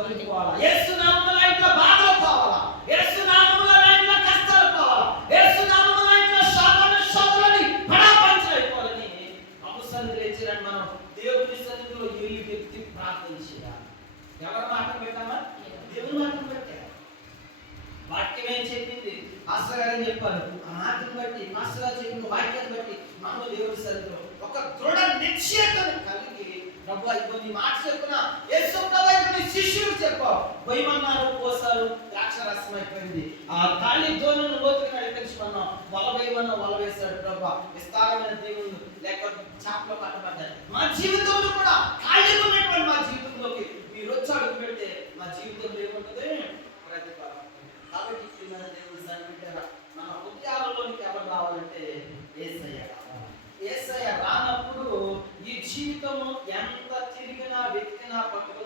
తొలగిపోవాలా? యేసు నామములో ఇంట్లో బాధలు పోవాలా? యేసు నామములో ఇంట్లో కష్టాలు పోవాలా? యేసు నా ఇంట్లో శాపన శోధనని పడాపంచలైపోవాలని ప్రభు సన్నిధిలో మనం దేవుని సన్నిధిలో ఈ వ్యక్తి ప్రార్థన చేయాలి? ఎవరి మాట పెట్టామా దేవుని మాట పెట్టా వాక్యం ఏం చెప్పింది? మాస్టర్ గారు చెప్పారు? ఆ మాటను బట్టి మాస్టర్ గారు చెప్పిన వాక్యాన్ని బట్టి మనం దేవుని సన్నిధిలో ఒక దృఢ నిశ్చయతను కలిగి ప్రభు ఇదిగో నీ మాట చెప్పున యేసు ప్రభు ఇదిగో నీ శిష్యులు ద్రాక్ష రసం అయిపోయింది. ఆ ఖాళీ దోణులను లోతుకి నడిపించమన్నాం వల వేయమన్నా వల వేశాడు ప్రభు. విస్తారమైన దేవుళ్ళు లేకపోతే చాపలు పట్టబడ్డాయి మా జీవితంలో కూడా ఖాళీగా ఉన్నటువంటి మా జీవితంలోకి మీరు వచ్చి అడుగు పెడితే మా జీవితంలో ఏముంటుంది? ప్రతిఫలం. కాబట్టి దేవుడు దేవుని మన హృదయాలలోనికి ఎవరు రావాలంటే ఏసయ్య ఏసయ్య రానప్పుడు ఈ జీవితము ఎంత తిరిగినా వెతికినా పట్టుకున్నా